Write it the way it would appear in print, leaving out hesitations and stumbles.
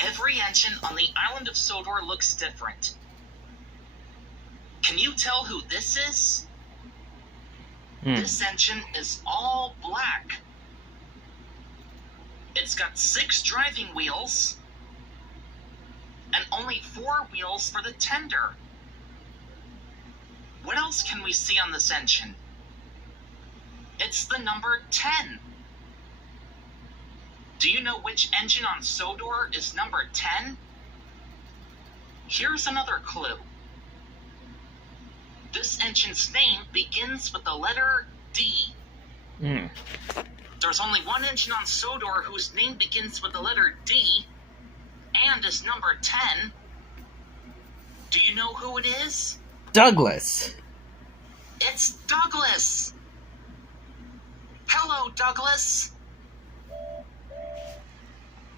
Every engine on the island of Sodor looks different. Can you tell who this is? This engine is all black. It's got 6 driving wheels and only 4 wheels for the tender. What else can we see on this engine? It's the number 10. Do you know which engine on Sodor is number 10? Here's another clue. This engine's name begins with the letter D. There's only one engine on Sodor whose name begins with the letter D and is number 10. Do you know who it is? Douglas. It's Douglas. Hello, Douglas.